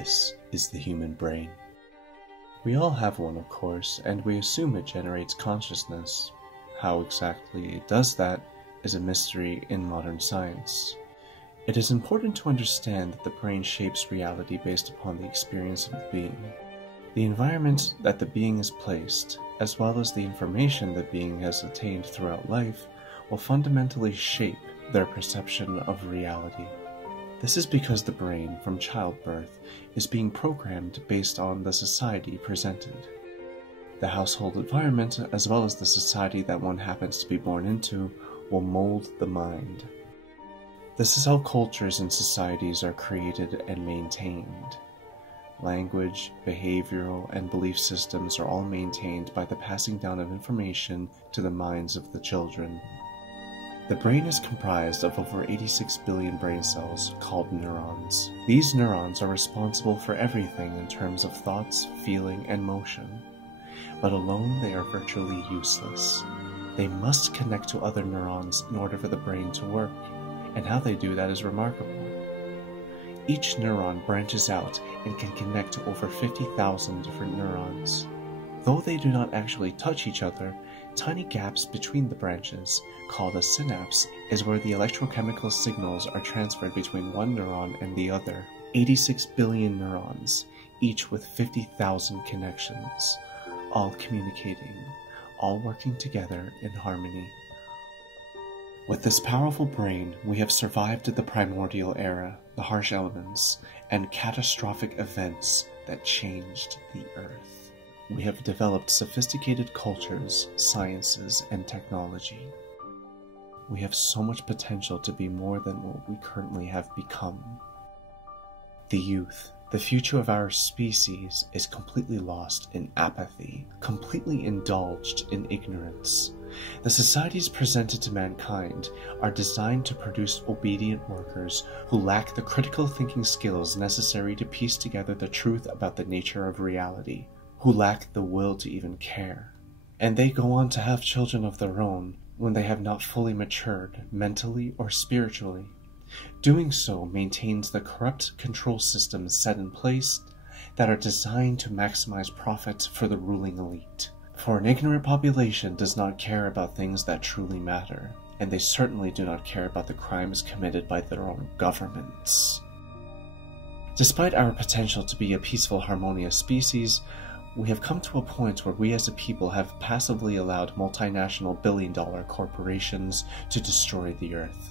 This is the human brain. We all have one, of course, and we assume it generates consciousness. How exactly it does that is a mystery in modern science. It is important to understand that the brain shapes reality based upon the experience of the being. The environment that the being is placed, as well as the information the being has attained throughout life, will fundamentally shape their perception of reality. This is because the brain, from childbirth, is being programmed based on the society presented. The household environment, as well as the society that one happens to be born into, will mold the mind. This is how cultures and societies are created and maintained. Language, behavioral, and belief systems are all maintained by the passing down of information to the minds of the children. The brain is comprised of over 86 billion brain cells called neurons. These neurons are responsible for everything in terms of thoughts, feeling, and motion. But alone they are virtually useless. They must connect to other neurons in order for the brain to work, and how they do that is remarkable. Each neuron branches out and can connect to over 50,000 different neurons. Though they do not actually touch each other, tiny gaps between the branches, called a synapse, is where the electrochemical signals are transferred between one neuron and the other. 86 billion neurons, each with 50,000 connections, all communicating, all working together in harmony. With this powerful brain, we have survived the primordial era, the harsh elements, and catastrophic events that changed the Earth. We have developed sophisticated cultures, sciences, and technology. We have so much potential to be more than what we currently have become. The youth, the future of our species, is completely lost in apathy, completely indulged in ignorance. The societies presented to mankind are designed to produce obedient workers who lack the critical thinking skills necessary to piece together the truth about the nature of reality, who lack the will to even care. And they go on to have children of their own when they have not fully matured mentally or spiritually. Doing so maintains the corrupt control systems set in place that are designed to maximize profit for the ruling elite. For an ignorant population does not care about things that truly matter, and they certainly do not care about the crimes committed by their own governments. Despite our potential to be a peaceful, harmonious species, we have come to a point where we as a people have passively allowed multinational billion-dollar corporations to destroy the Earth.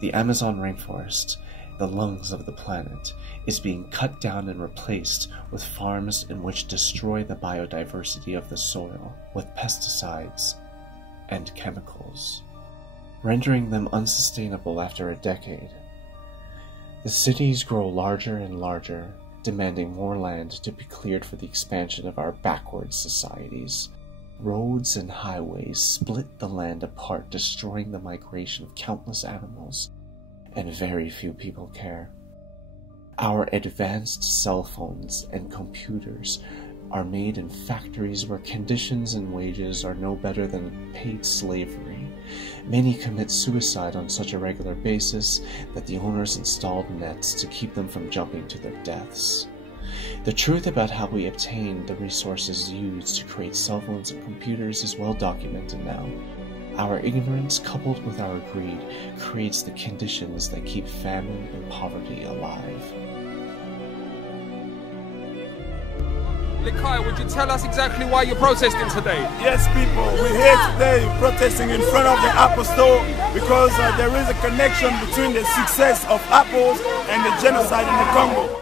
The Amazon rainforest, the lungs of the planet, is being cut down and replaced with farms in which destroy the biodiversity of the soil with pesticides and chemicals, rendering them unsustainable after a decade. The cities grow larger and larger, demanding more land to be cleared for the expansion of our backward societies. Roads and highways split the land apart, destroying the migration of countless animals, and very few people care. Our advanced cell phones and computers are made in factories where conditions and wages are no better than paid slavery. Many commit suicide on such a regular basis that the owners installed nets to keep them from jumping to their deaths. The truth about how we obtain the resources used to create cell phones and computers is well documented now. Our ignorance, coupled with our greed, creates the conditions that keep famine and poverty alive. Likai, would you tell us exactly why you're protesting today? Yes, people, we're here today protesting in front of the Apple Store because there is a connection between the success of apples and the genocide in the Congo.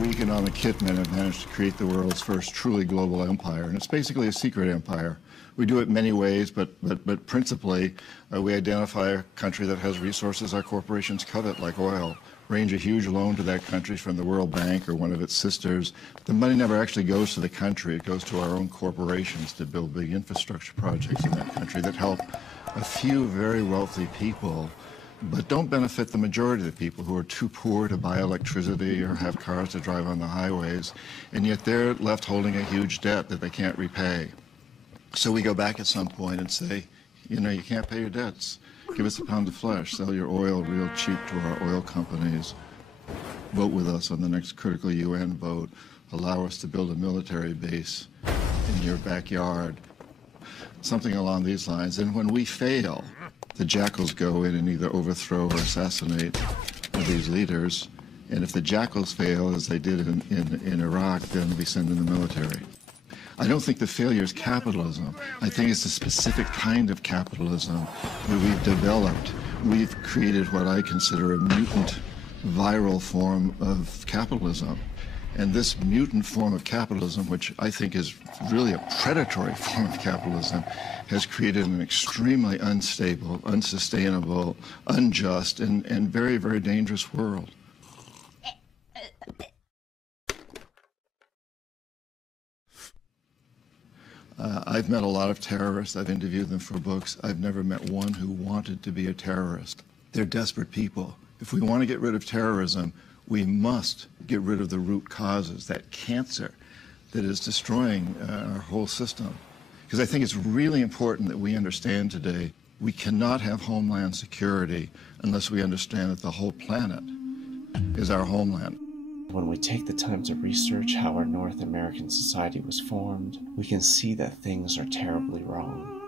We economic hitmen have managed to create the world's first truly global empire, and it's basically a secret empire. We do it many ways, but principally we identify a country that has resources our corporations covet, like oil, arrange a huge loan to that country from the World Bank or one of its sisters. The money never actually goes to the country. It goes to our own corporations to build big infrastructure projects in that country that help a few very wealthy people, but don't benefit the majority of the people who are too poor to buy electricity or have cars to drive on the highways, and yet they're left holding a huge debt that they can't repay. So we go back at some point and say, you know, you can't pay your debts. Give us a pound of flesh. Sell your oil real cheap to our oil companies. Vote with us on the next critical UN vote. Allow us to build a military base in your backyard. Something along these lines. And when we fail, the jackals go in and either overthrow or assassinate these leaders. And if the jackals fail, as they did in Iraq, then we send in the military. I don't think the failure is capitalism. I think it's a specific kind of capitalism that we've developed. We've created what I consider a mutant, viral form of capitalism. And this mutant form of capitalism, which I think is really a predatory form of capitalism, has created an extremely unstable, unsustainable, unjust, and very, very dangerous world. I've met a lot of terrorists. I've interviewed them for books. I've never met one who wanted to be a terrorist. They're desperate people. If we want to get rid of terrorism, we must get rid of the root causes, that cancer that is destroying our whole system. Because I think it's really important that we understand today we cannot have homeland security unless we understand that the whole planet is our homeland. When we take the time to research how our North American society was formed, we can see that things are terribly wrong.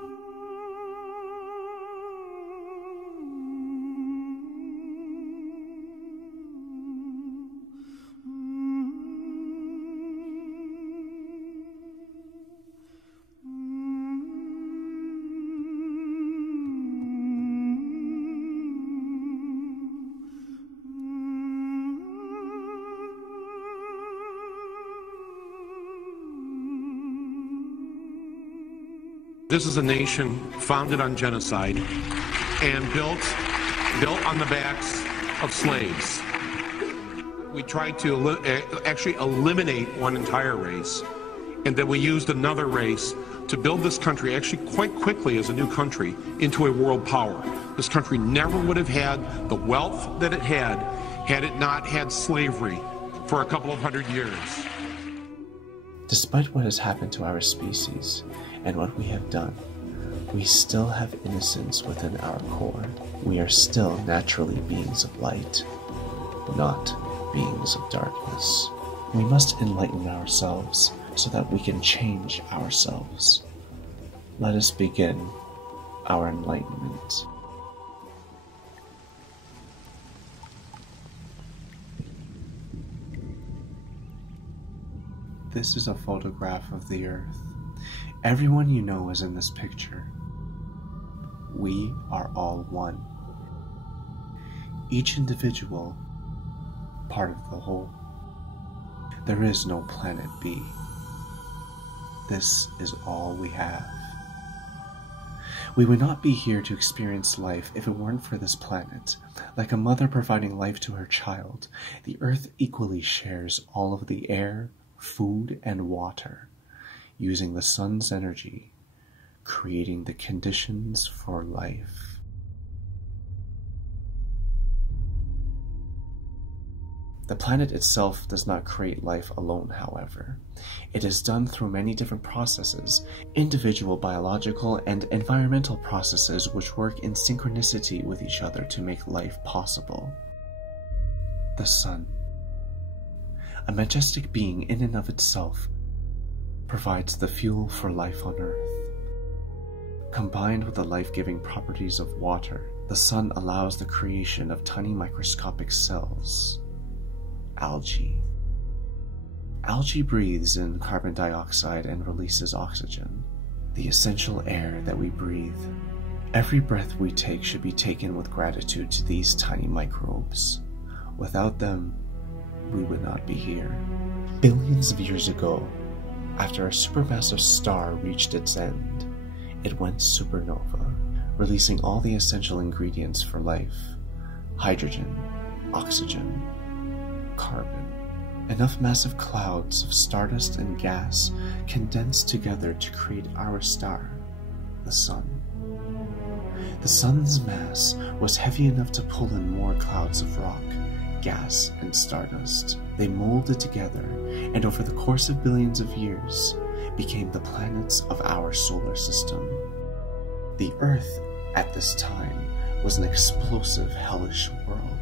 This is a nation founded on genocide and built on the backs of slaves. We tried to actually eliminate one entire race, and then we used another race to build this country actually quite quickly as a new country into a world power. This country never would have had the wealth that it had it not had slavery for a couple of hundred years. Despite what has happened to our species and what we have done, we still have innocence within our core. We are still naturally beings of light, not beings of darkness. We must enlighten ourselves so that we can change ourselves. Let us begin our enlightenment. This is a photograph of the Earth. Everyone you know is in this picture. We are all one. Each individual, part of the whole. There is no planet B. This is all we have. We would not be here to experience life if it weren't for this planet. Like a mother providing life to her child, the Earth equally shares all of the air, food, and water, using the sun's energy, creating the conditions for life. The planet itself does not create life alone, however. It is done through many different processes, individual biological and environmental processes which work in synchronicity with each other to make life possible. The sun, a majestic being in and of itself, provides the fuel for life on Earth. Combined with the life-giving properties of water, the sun allows the creation of tiny microscopic cells, algae. Algae breathes in carbon dioxide and releases oxygen, the essential air that we breathe. Every breath we take should be taken with gratitude to these tiny microbes. Without them, we would not be here. Billions of years ago, after a supermassive star reached its end, it went supernova, releasing all the essential ingredients for life: hydrogen, oxygen, carbon. Enough massive clouds of stardust and gas condensed together to create our star, the sun. The sun's mass was heavy enough to pull in more clouds of rock, gas, and stardust. They molded together, and over the course of billions of years, became the planets of our solar system. The Earth, at this time, was an explosive, hellish world.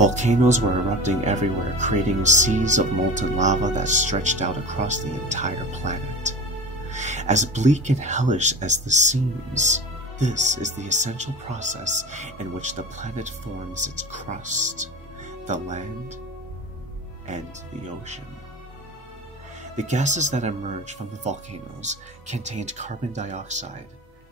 Volcanoes were erupting everywhere, creating seas of molten lava that stretched out across the entire planet. As bleak and hellish as this seems, this is the essential process in which the planet forms its crust, the land, and the ocean. The gases that emerged from the volcanoes contained carbon dioxide,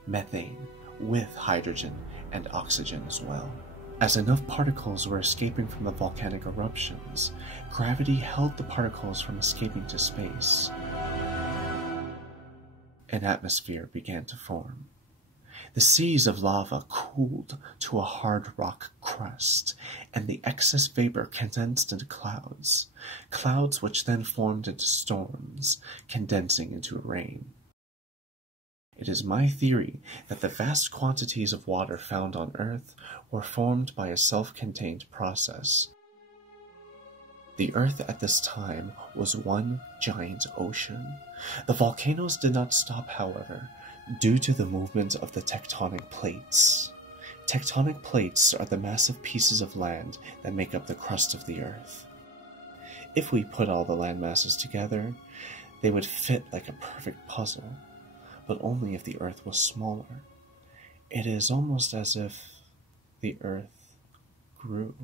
methane, with hydrogen and oxygen as well. As enough particles were escaping from the volcanic eruptions, gravity held the particles from escaping to space. An atmosphere began to form. The seas of lava cooled to a hard rock crust, and the excess vapor condensed into clouds, clouds which then formed into storms, condensing into rain. It is my theory that the vast quantities of water found on Earth were formed by a self-contained process. The Earth at this time was one giant ocean. The volcanoes did not stop, however, due to the movement of the tectonic plates. Tectonic plates are the massive pieces of land that make up the crust of the Earth. If we put all the land masses together, they would fit like a perfect puzzle. But only if the Earth was smaller. It is almost as if the Earth grew.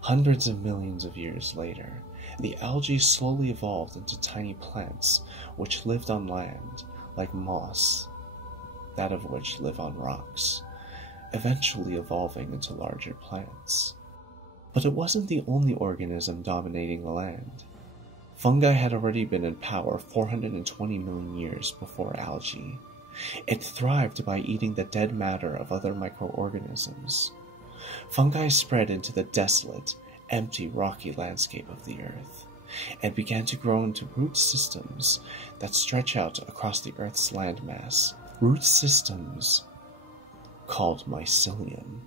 Hundreds of millions of years later, the algae slowly evolved into tiny plants which lived on land, like moss, that of which live on rocks, eventually evolving into larger plants. But it wasn't the only organism dominating the land. Fungi had already been in power 420 million years before algae. It thrived by eating the dead matter of other microorganisms. Fungi spread into the desolate, empty, rocky landscape of the Earth, and began to grow into root systems that stretch out across the Earth's landmass. Root systems called mycelium.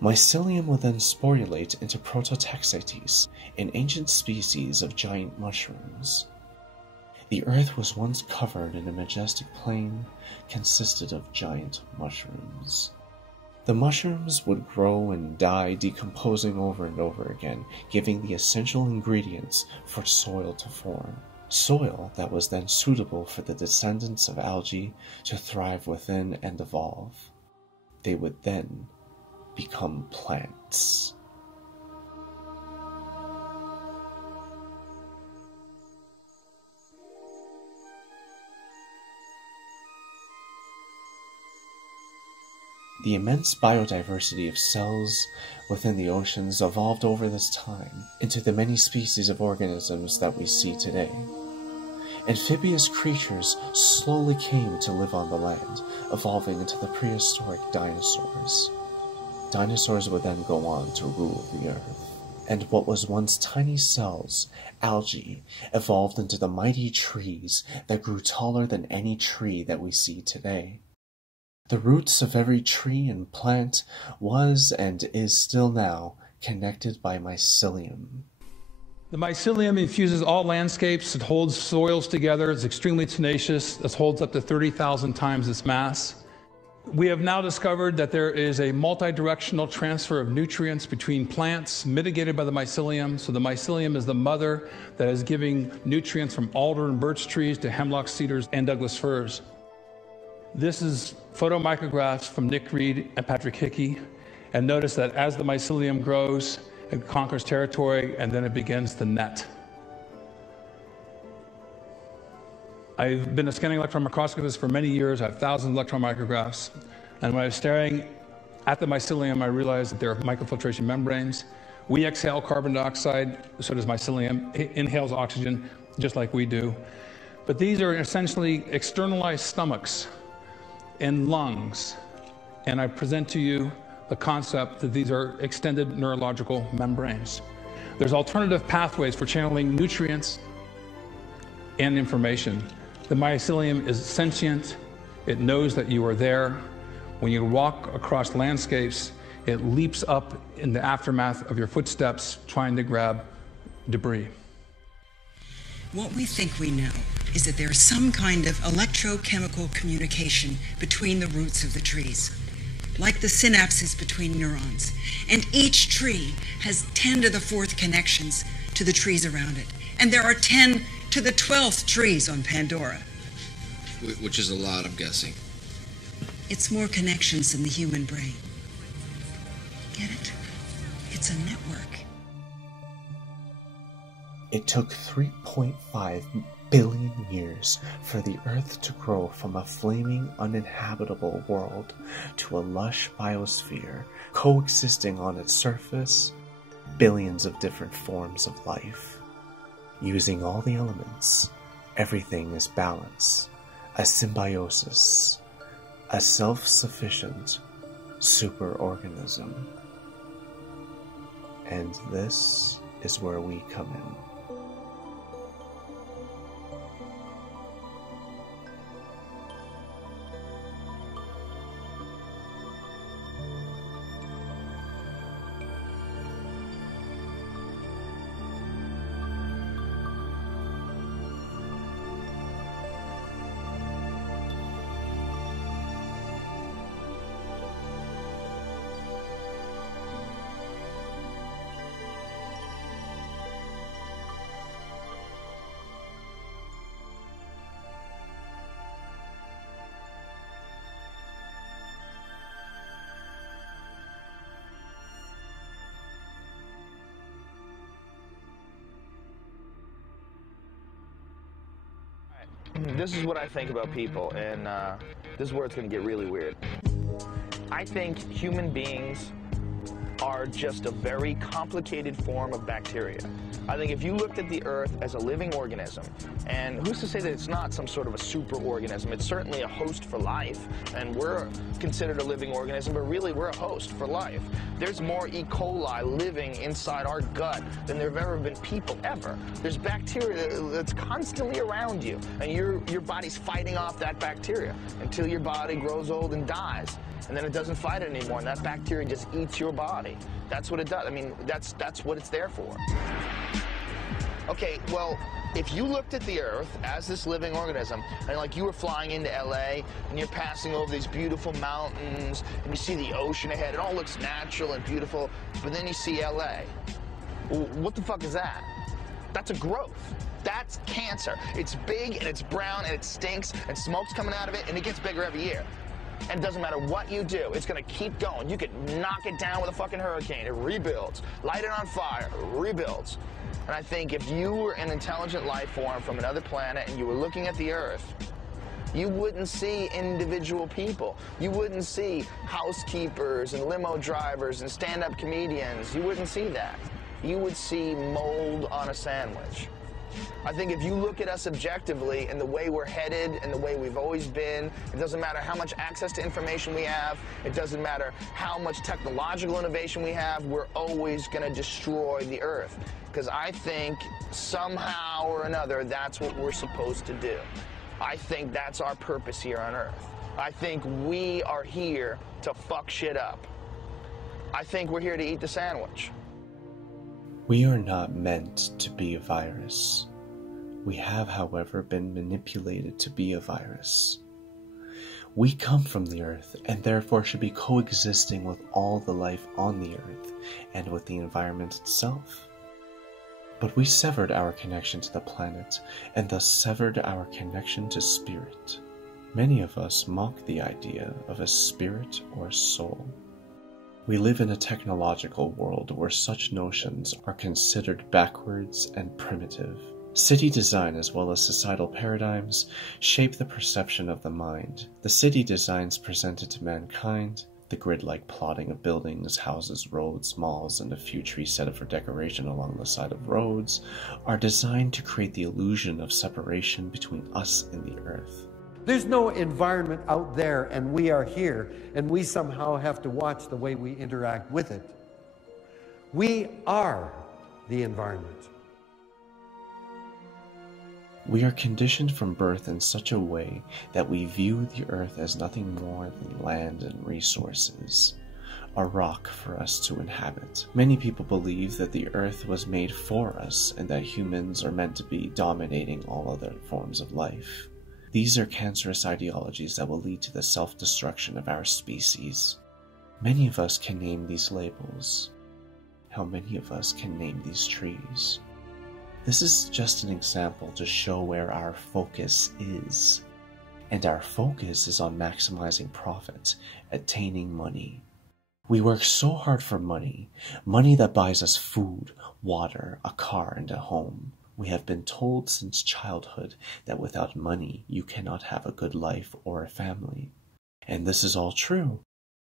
Mycelium will then sporulate into prototaxites, an ancient species of giant mushrooms. The Earth was once covered in a majestic plain, consisted of giant mushrooms. The mushrooms would grow and die, decomposing over and over again, giving the essential ingredients for soil to form. Soil that was then suitable for the descendants of algae to thrive within and evolve. They would then become plants. The immense biodiversity of cells within the oceans evolved over this time into the many species of organisms that we see today. Amphibious creatures slowly came to live on the land, evolving into the prehistoric dinosaurs. Dinosaurs would then go on to rule the Earth. And what was once tiny cells, algae, evolved into the mighty trees that grew taller than any tree that we see today. The roots of every tree and plant was and is still now connected by mycelium. The mycelium infuses all landscapes. It holds soils together. It's extremely tenacious. It holds up to 30,000 times its mass. We have now discovered that there is a multi-directional transfer of nutrients between plants mitigated by the mycelium. So the mycelium is the mother that is giving nutrients from alder and birch trees to hemlock, cedars, and Douglas firs. This is photomicrographs from Nick Reed and Patrick Hickey. And notice that as the mycelium grows, it conquers territory, and then it begins to net. I've been a scanning electron microscopist for many years. I have thousands of electron micrographs. And when I was staring at the mycelium, I realized that there are microfiltration membranes. We exhale carbon dioxide, so does mycelium. It inhales oxygen, just like we do. But these are essentially externalized stomachs and lungs. And I present to you the concept that these are extended neurological membranes. There's alternative pathways for channeling nutrients and information. The mycelium is sentient. It knows that you are there. When you walk across landscapes, it leaps up in the aftermath of your footsteps, trying to grab debris. What we think we know is that there is some kind of electrochemical communication between the roots of the trees, like the synapses between neurons. And each tree has 10 to the 4th connections to the trees around it. And there are 10 to the 12th trees on Pandora. Which is a lot, I'm guessing. It's more connections than the human brain. Get it? It's a network. It took 3.5 billion years for the Earth to grow from a flaming, uninhabitable world to a lush biosphere coexisting on its surface, billions of different forms of life. Using all the elements, everything is balance, a symbiosis, a self-sufficient super-organism. And this is where we come in. This is what I think about people, and this is where it's going to get really weird. I think human beings are just a very complicated form of bacteria. I think if you looked at the Earth as a living organism, and who's to say that it's not some sort of a super-organism? It's certainly a host for life, and we're considered a living organism, but really we're a host for life. There's more E. coli living inside our gut than there have ever been people ever. There's bacteria that's constantly around you, and your body's fighting off that bacteria until your body grows old and dies. And then it doesn't fight it anymore, and that bacteria just eats your body. That's what it does. I mean, that's what it's there for. Okay, well, if you looked at the Earth as this living organism, and like you were flying into LA, and you're passing over these beautiful mountains, and you see the ocean ahead, it all looks natural and beautiful, but then you see LA. Well, what the fuck is that? That's a growth. That's cancer. It's big, and it's brown, and it stinks, and smoke's coming out of it, and it gets bigger every year. And it doesn't matter what you do, it's gonna keep going. You could knock it down with a fucking hurricane, it rebuilds. Light it on fire, it rebuilds. And I think if you were an intelligent life form from another planet and you were looking at the Earth, you wouldn't see individual people. You wouldn't see housekeepers and limo drivers and stand-up comedians. You wouldn't see that. You would see mold on a sandwich. I think if you look at us objectively and the way we're headed and the way we've always been, it doesn't matter how much access to information we have, it doesn't matter how much technological innovation we have, we're always going to destroy the Earth. Because I think somehow or another that's what we're supposed to do. I think that's our purpose here on Earth. I think we are here to fuck shit up. I think we're here to eat the sandwich. We are not meant to be a virus. We have, however, been manipulated to be a virus. We come from the Earth, and therefore should be coexisting with all the life on the Earth, and with the environment itself. But we severed our connection to the planet, and thus severed our connection to spirit. Many of us mock the idea of a spirit or soul. We live in a technological world where such notions are considered backwards and primitive. City design as well as societal paradigms shape the perception of the mind. The city designs presented to mankind, the grid-like plotting of buildings, houses, roads, malls, and a few trees set up for decoration along the side of roads, are designed to create the illusion of separation between us and the Earth. There's no environment out there, and we are here, and we somehow have to watch the way we interact with it. We are the environment. We are conditioned from birth in such a way that we view the earth as nothing more than land and resources, a rock for us to inhabit. Many people believe that the earth was made for us and that humans are meant to be dominating all other forms of life. These are cancerous ideologies that will lead to the self-destruction of our species. Many of us can name these labels. How many of us can name these trees? This is just an example to show where our focus is. And our focus is on maximizing profit, attaining money. We work so hard for money, money that buys us food, water, a car, and a home. We have been told since childhood that without money you cannot have a good life or a family. And this is all true,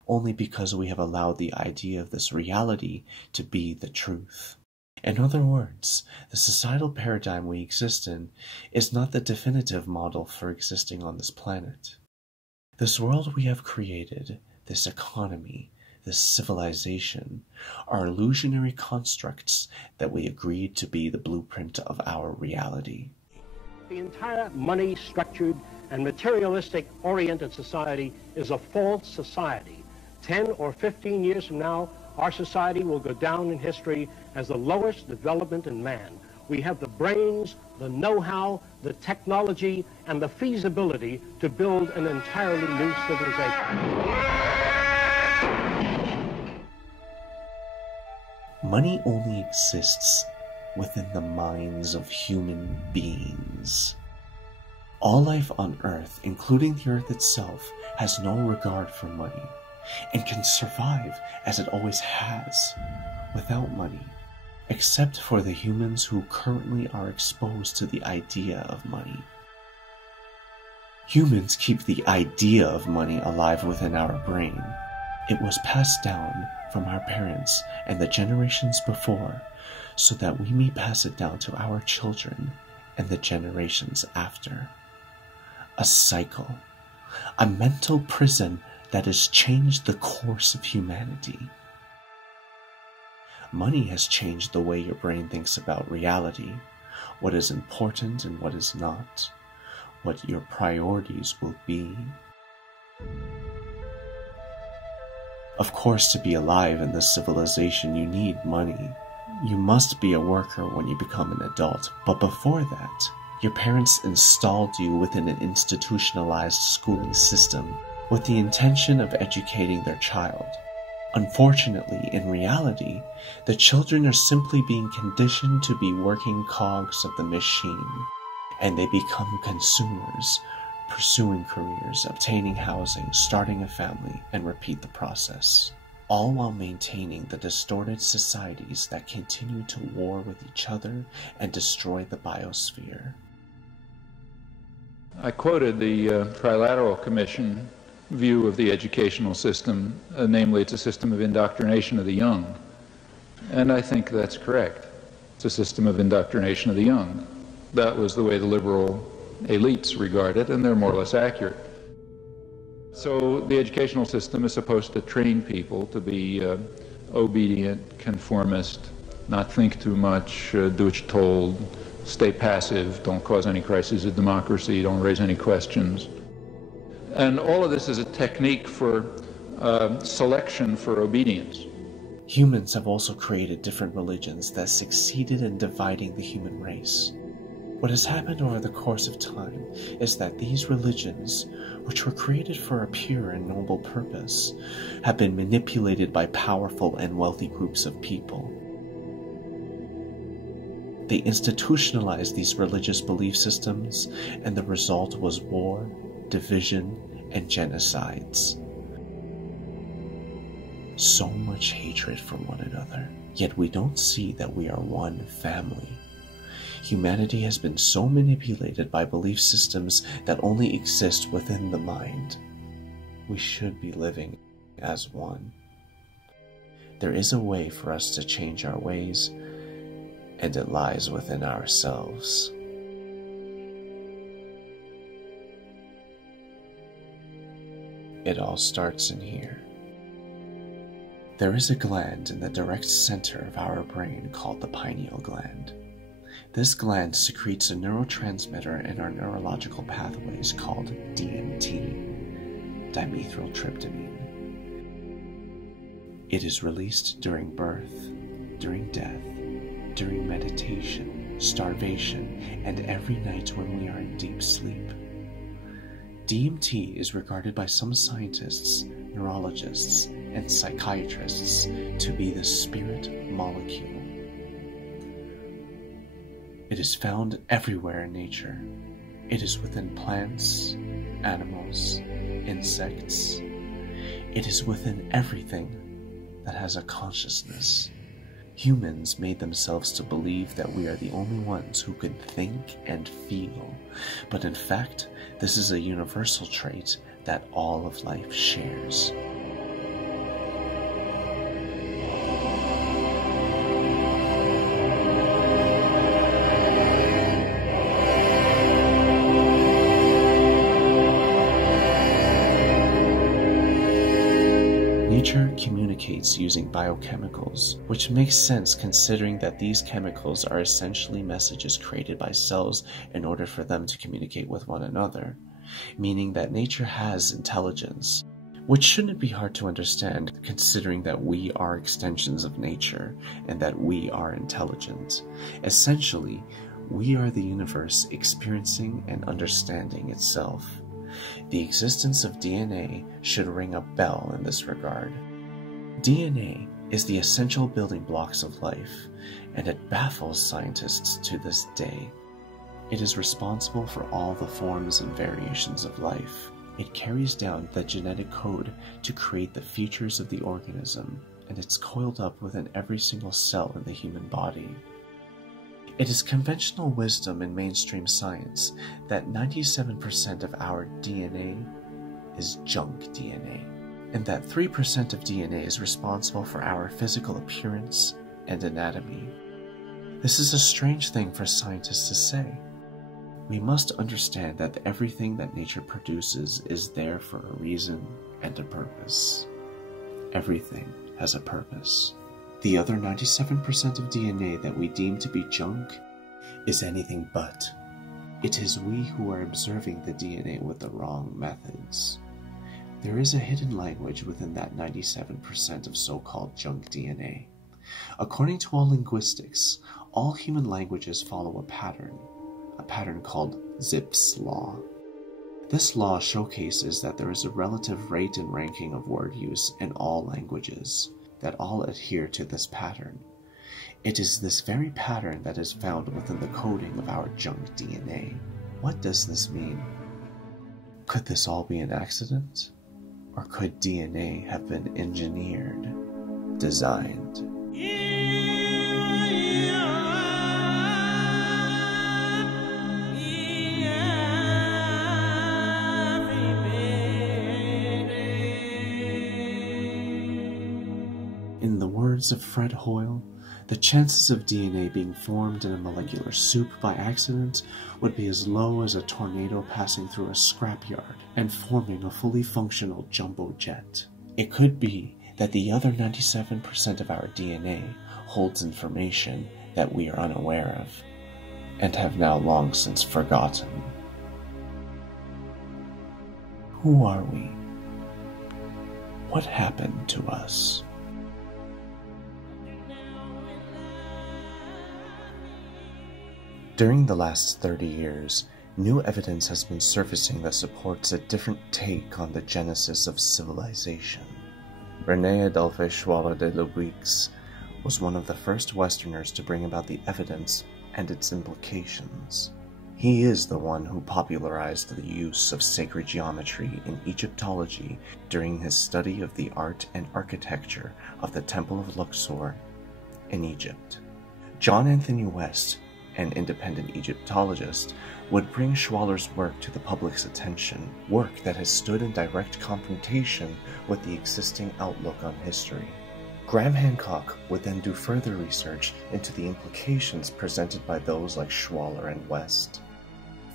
only because we have allowed the idea of this reality to be the truth. In other words, the societal paradigm we exist in is not the definitive model for existing on this planet. This world we have created, this economy, this civilization, are illusionary constructs that we agreed to be the blueprint of our reality. The entire money-structured and materialistic-oriented society is a false society. 10 or 15 years from now, our society will go down in history as the lowest development in man. We have the brains, the know-how, the technology, and the feasibility to build an entirely new civilization. Money only exists within the minds of human beings. All life on Earth, including the Earth itself, has no regard for money, and can survive as it always has, without money, except for the humans who currently are exposed to the idea of money. Humans keep the idea of money alive within our brain. It was passed down from our parents and the generations before, so that we may pass it down to our children and the generations after. A cycle, a mental prison that has changed the course of humanity. Money has changed the way your brain thinks about reality, what is important and what is not, what your priorities will be. Of course, to be alive in this civilization, you need money. You must be a worker when you become an adult, but before that, your parents installed you within an institutionalized schooling system with the intention of educating their child. Unfortunately, in reality, the children are simply being conditioned to be working cogs of the machine, and they become consumers, pursuing careers, obtaining housing, starting a family, and repeat the process, all while maintaining the distorted societies that continue to war with each other and destroy the biosphere. I quoted the Trilateral Commission view of the educational system, namely it's a system of indoctrination of the young. And I think that's correct. It's a system of indoctrination of the young. That was the way the liberal elites regard it, and they're more or less accurate. So the educational system is supposed to train people to be obedient, conformist, not think too much, do what you're told, stay passive, don't cause any crises of democracy, don't raise any questions. And all of this is a technique for selection for obedience. Humans have also created different religions that succeeded in dividing the human race. What has happened over the course of time is that these religions, which were created for a pure and noble purpose, have been manipulated by powerful and wealthy groups of people. They institutionalized these religious belief systems, and the result was war, division, and genocides. So much hatred for one another, yet we don't see that we are one family. Humanity has been so manipulated by belief systems that only exist within the mind. We should be living as one. There is a way for us to change our ways, and it lies within ourselves. It all starts in here. There is a gland in the direct center of our brain called the pineal gland. This gland secretes a neurotransmitter in our neurological pathways called DMT, dimethyltryptamine. It is released during birth, during death, during meditation, starvation, and every night when we are in deep sleep. DMT is regarded by some scientists, neurologists, and psychiatrists to be the spirit molecule. It is found everywhere in nature. It is within plants, animals, insects. It is within everything that has a consciousness. Humans made themselves to believe that we are the only ones who can think and feel, but in fact, this is a universal trait that all of life shares. Nature communicates using biochemicals, which makes sense considering that these chemicals are essentially messages created by cells in order for them to communicate with one another, meaning that nature has intelligence, which shouldn't be hard to understand considering that we are extensions of nature and that we are intelligent. Essentially, we are the universe experiencing and understanding itself. The existence of DNA should ring a bell in this regard. DNA is the essential building blocks of life, and it baffles scientists to this day. It is responsible for all the forms and variations of life. It carries down the genetic code to create the features of the organism, and it's coiled up within every single cell in the human body. It is conventional wisdom in mainstream science that 97% of our DNA is junk DNA, and that 3% of DNA is responsible for our physical appearance and anatomy. This is a strange thing for scientists to say. We must understand that everything that nature produces is there for a reason and a purpose. Everything has a purpose. The other 97% of DNA that we deem to be junk is anything but. It is we who are observing the DNA with the wrong methods. There is a hidden language within that 97% of so-called junk DNA. According to all linguistics, all human languages follow a pattern called Zipf's law. This law showcases that there is a relative rate and ranking of word use in all languages, that all adhere to this pattern. It is this very pattern that is found within the coding of our junk DNA. What does this mean? Could this all be an accident? Or could DNA have been engineered, designed? In the words of Fred Hoyle, the chances of DNA being formed in a molecular soup by accident would be as low as a tornado passing through a scrapyard and forming a fully functional jumbo jet. It could be that the other 97% of our DNA holds information that we are unaware of, and have now long since forgotten. Who are we? What happened to us? During the last 30 years, new evidence has been surfacing that supports a different take on the genesis of civilization. René Adolphe Schwaller de Lubieux was one of the first Westerners to bring about the evidence and its implications. He is the one who popularized the use of sacred geometry in Egyptology during his study of the art and architecture of the Temple of Luxor in Egypt. John Anthony West, an independent Egyptologist, would bring Schwaller's work to the public's attention, work that has stood in direct confrontation with the existing outlook on history. Graham Hancock would then do further research into the implications presented by those like Schwaller and West.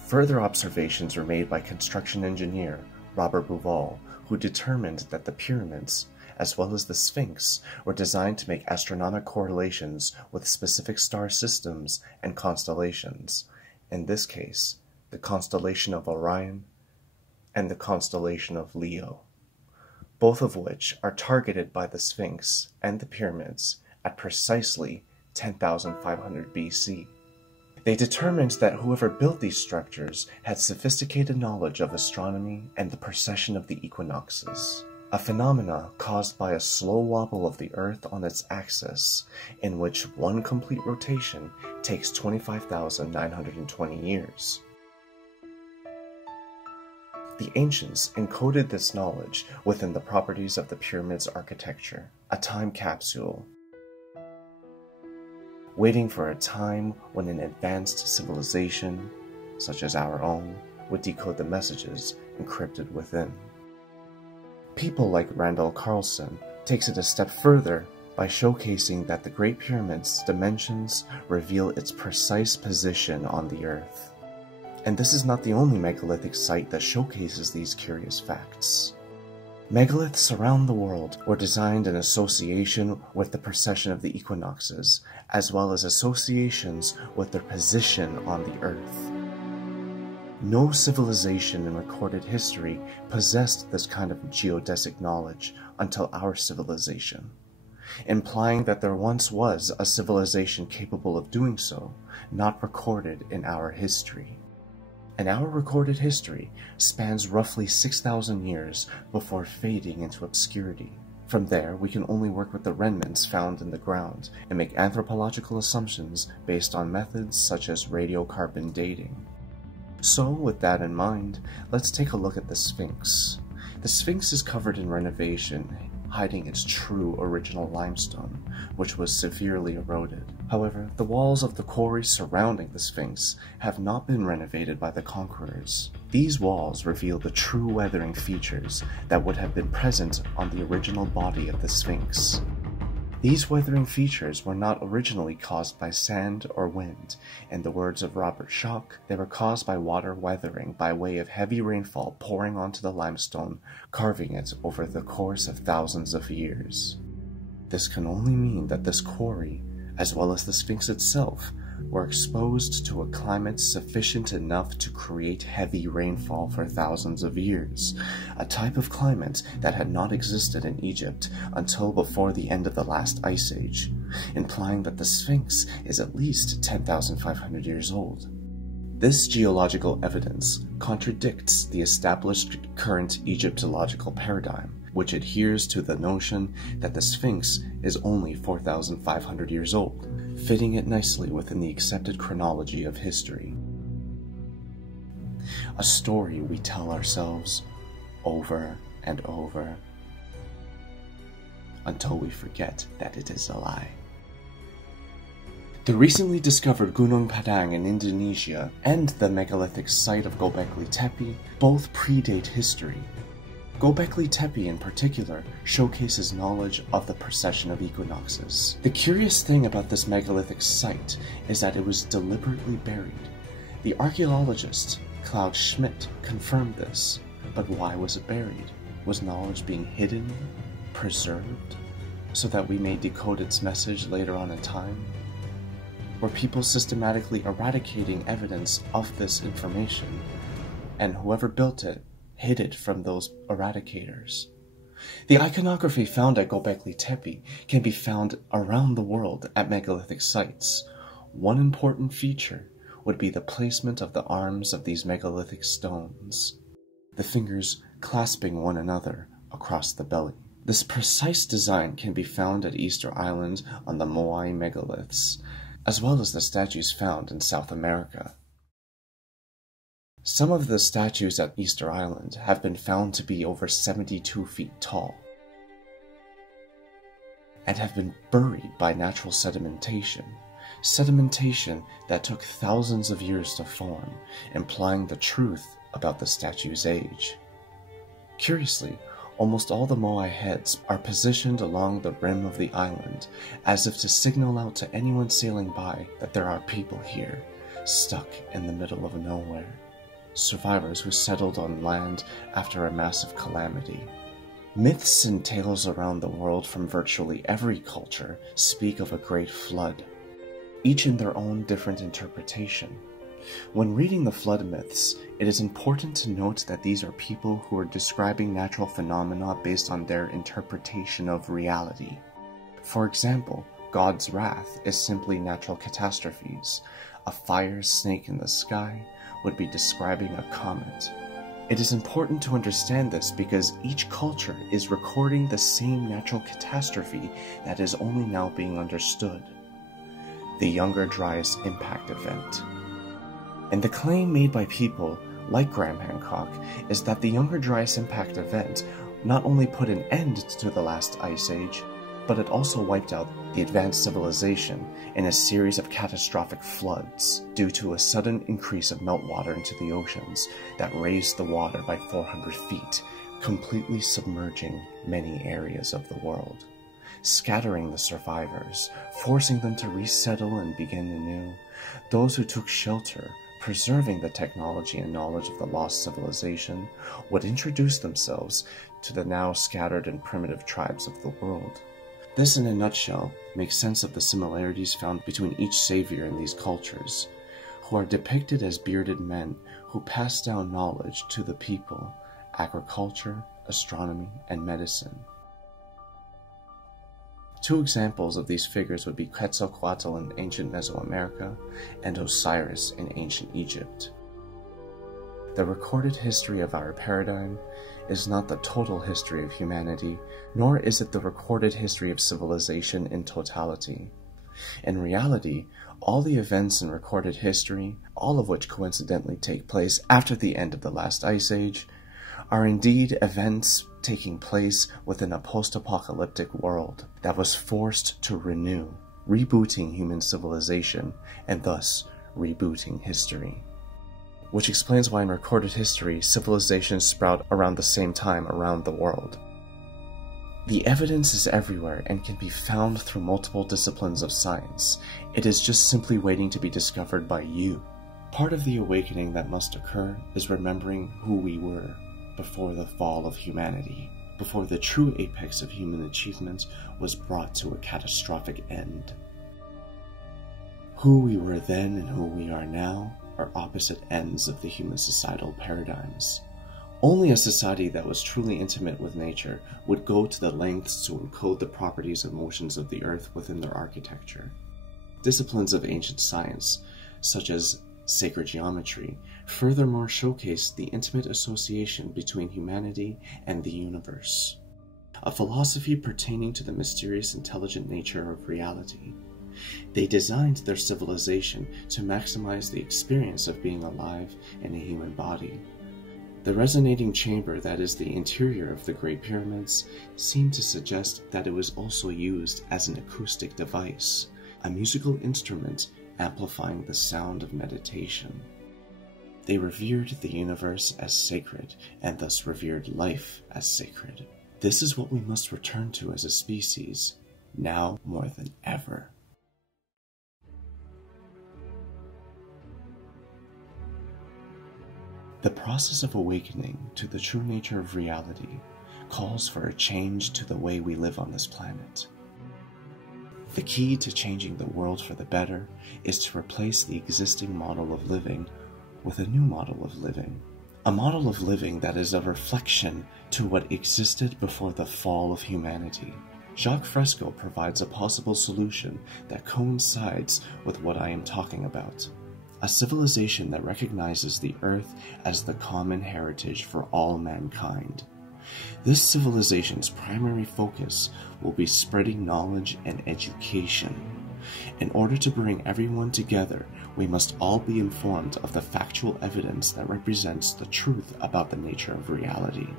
Further observations were made by construction engineer Robert Bauval, who determined that the pyramids, as well as the Sphinx, were designed to make astronomical correlations with specific star systems and constellations, in this case, the constellation of Orion and the constellation of Leo, both of which are targeted by the Sphinx and the pyramids at precisely 10,500 BC. They determined that whoever built these structures had sophisticated knowledge of astronomy and the precession of the equinoxes, a phenomena caused by a slow wobble of the Earth on its axis, in which one complete rotation takes 25,920 years. The ancients encoded this knowledge within the properties of the pyramid's architecture, a time capsule, waiting for a time when an advanced civilization, such as our own, would decode the messages encrypted within. People like Randall Carlson takes it a step further by showcasing that the Great Pyramid's dimensions reveal its precise position on the Earth. And this is not the only megalithic site that showcases these curious facts. Megaliths around the world were designed in association with the precession of the equinoxes, as well as associations with their position on the Earth. No civilization in recorded history possessed this kind of geodesic knowledge until our civilization, implying that there once was a civilization capable of doing so, not recorded in our history. And our recorded history spans roughly 6,000 years before fading into obscurity. From there, we can only work with the remnants found in the ground and make anthropological assumptions based on methods such as radiocarbon dating. So, with that in mind, let's take a look at the Sphinx. The Sphinx is covered in renovation, hiding its true original limestone, which was severely eroded. However, the walls of the quarry surrounding the Sphinx have not been renovated by the conquerors. These walls reveal the true weathering features that would have been present on the original body of the Sphinx. These weathering features were not originally caused by sand or wind. In the words of Robert Schoch, they were caused by water weathering by way of heavy rainfall pouring onto the limestone, carving it over the course of thousands of years. This can only mean that this quarry, as well as the Sphinx itself, were exposed to a climate sufficient enough to create heavy rainfall for thousands of years, a type of climate that had not existed in Egypt until before the end of the last ice age, implying that the Sphinx is at least 10,500 years old. This geological evidence contradicts the established current Egyptological paradigm, which adheres to the notion that the Sphinx is only 4,500 years old, fitting it nicely within the accepted chronology of history. A story we tell ourselves over and over until we forget that it is a lie. The recently discovered Gunung Padang in Indonesia and the megalithic site of Göbekli Tepe both predate history. Göbekli Tepe in particular showcases knowledge of the precession of equinoxes. The curious thing about this megalithic site is that it was deliberately buried. The archaeologist Claude Schmidt confirmed this, but why was it buried? Was knowledge being hidden, preserved, so that we may decode its message later on in time? Were people systematically eradicating evidence of this information, and whoever built it hid it from those eradicators? The iconography found at Göbekli Tepe can be found around the world at megalithic sites. One important feature would be the placement of the arms of these megalithic stones, the fingers clasping one another across the belly. This precise design can be found at Easter Island on the Moai megaliths, as well as the statues found in South America. Some of the statues at Easter Island have been found to be over 72 feet tall and have been buried by natural sedimentation that took thousands of years to form, implying the truth about the statue's age. Curiously, almost all the Moai heads are positioned along the rim of the island, as if to signal out to anyone sailing by that there are people here, stuck in the middle of nowhere. Survivors who settled on land after a massive calamity. Myths and tales around the world from virtually every culture speak of a great flood, each in their own different interpretation. When reading the flood myths, it is important to note that these are people who are describing natural phenomena based on their interpretation of reality. For example, God's wrath is simply natural catastrophes. A fire snake in the sky would be describing a comet. It is important to understand this because each culture is recording the same natural catastrophe that is only now being understood: the Younger Dryas impact event. And the claim made by people like Graham Hancock is that the Younger Dryas impact event not only put an end to the last ice age, but it also wiped out the advanced civilization in a series of catastrophic floods due to a sudden increase of meltwater into the oceans that raised the water by 400 feet, completely submerging many areas of the world, scattering the survivors, forcing them to resettle and begin anew. Those who took shelter, preserving the technology and knowledge of the lost civilization, would introduce themselves to the now scattered and primitive tribes of the world. This, in a nutshell, makes sense of the similarities found between each savior in these cultures, who are depicted as bearded men who pass down knowledge to the people: agriculture, astronomy, and medicine. Two examples of these figures would be Quetzalcoatl in ancient Mesoamerica and Osiris in ancient Egypt. The recorded history of our paradigm is not the total history of humanity, nor is it the recorded history of civilization in totality. In reality, all the events in recorded history, all of which coincidentally take place after the end of the last ice age, are indeed events taking place within a post-apocalyptic world that was forced to renew, rebooting human civilization, and thus rebooting history. Which explains why in recorded history, civilizations sprout around the same time around the world. The evidence is everywhere and can be found through multiple disciplines of science. It is just simply waiting to be discovered by you. Part of the awakening that must occur is remembering who we were before the fall of humanity, before the true apex of human achievement was brought to a catastrophic end. Who we were then and who we are now are opposite ends of the human societal paradigms. Only a society that was truly intimate with nature would go to the lengths to encode the properties and motions of the earth within their architecture. Disciplines of ancient science, such as sacred geometry, furthermore showcase the intimate association between humanity and the universe, a philosophy pertaining to the mysterious intelligent nature of reality. They designed their civilization to maximize the experience of being alive in a human body. The resonating chamber that is the interior of the Great Pyramids seemed to suggest that it was also used as an acoustic device, a musical instrument amplifying the sound of meditation. They revered the universe as sacred, and thus revered life as sacred. This is what we must return to as a species, now more than ever. The process of awakening to the true nature of reality calls for a change to the way we live on this planet. The key to changing the world for the better is to replace the existing model of living with a new model of living. A model of living that is a reflection to what existed before the fall of humanity. Jacques Fresco provides a possible solution that coincides with what I am talking about. A civilization that recognizes the earth as the common heritage for all mankind. This civilization's primary focus will be spreading knowledge and education. In order to bring everyone together, we must all be informed of the factual evidence that represents the truth about the nature of reality.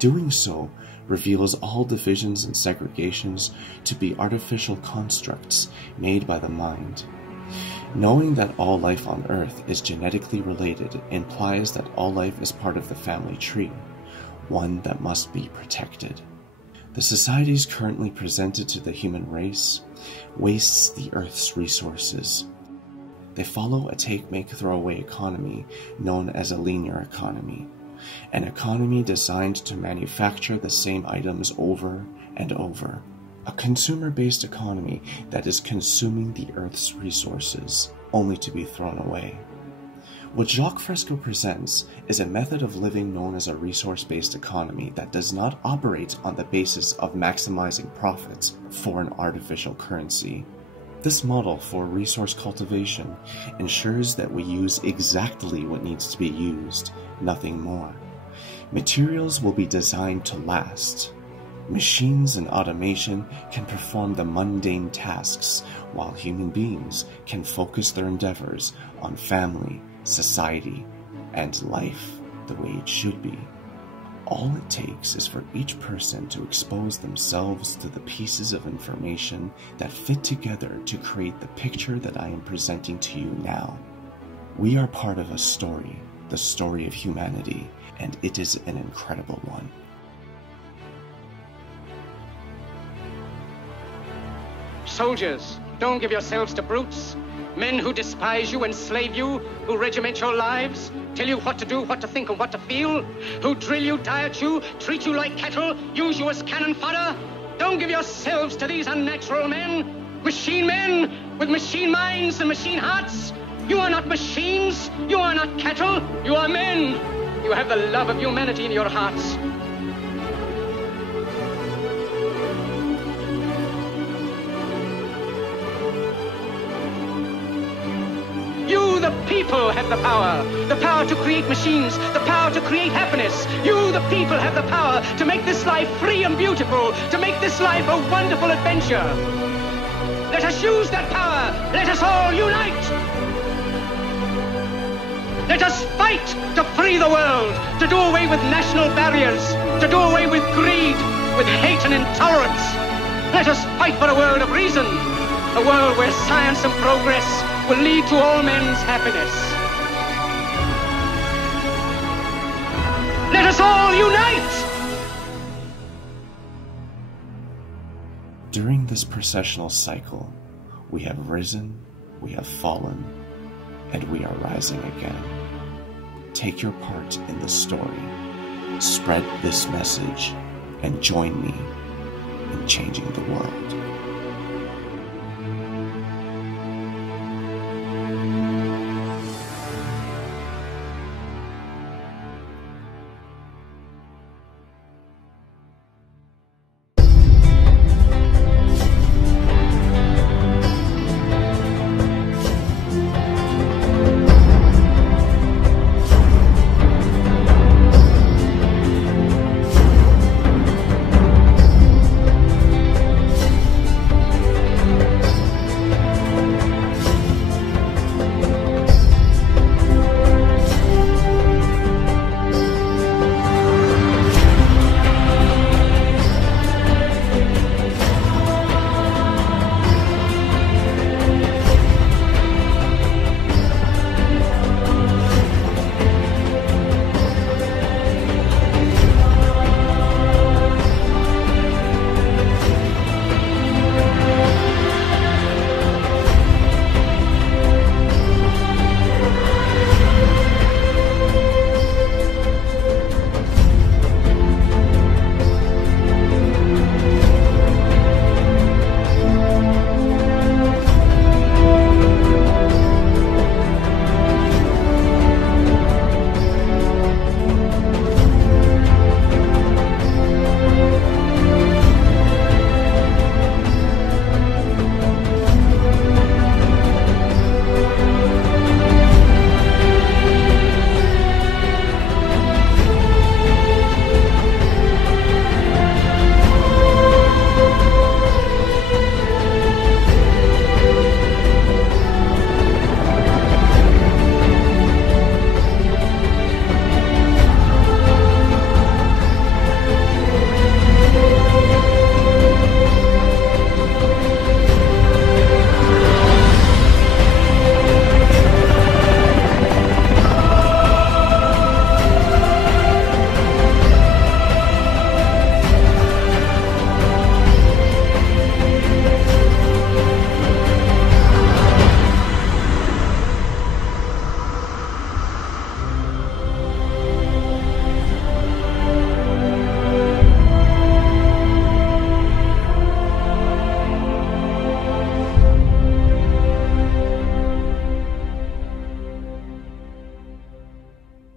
Doing so reveals all divisions and segregations to be artificial constructs made by the mind. Knowing that all life on Earth is genetically related implies that all life is part of the family tree, one that must be protected. The societies currently presented to the human race wastes the Earth's resources. They follow a take-make-throw-away economy known as a linear economy, an economy designed to manufacture the same items over and over, a consumer-based economy that is consuming the Earth's resources, only to be thrown away. What Jacques Fresco presents is a method of living known as a resource-based economy that does not operate on the basis of maximizing profits for an artificial currency. This model for resource cultivation ensures that we use exactly what needs to be used, nothing more. Materials will be designed to last. Machines and automation can perform the mundane tasks, while human beings can focus their endeavors on family, society, and life the way it should be. All it takes is for each person to expose themselves to the pieces of information that fit together to create the picture that I am presenting to you now. We are part of a story, the story of humanity, and it is an incredible one. Soldiers, don't give yourselves to brutes. Men who despise you, enslave you, who regiment your lives, tell you what to do, what to think, and what to feel, who drill you, diet you, treat you like cattle, use you as cannon fodder. Don't give yourselves to these unnatural men with machine minds and machine hearts. You are not machines, you are not cattle, you are men. You have the love of humanity in your hearts. You, the people, have the power to create machines, the power to create happiness. You, the people, have the power to make this life free and beautiful, to make this life a wonderful adventure. Let us use that power. Let us all unite. Let us fight to free the world, to do away with national barriers, to do away with greed, with hate and intolerance. Let us fight for a world of reason, a world where science and progress will lead to all men's happiness. Let us all unite! During this processional cycle, we have risen, we have fallen, and we are rising again. Take your part in the story, spread this message, and join me in changing the world.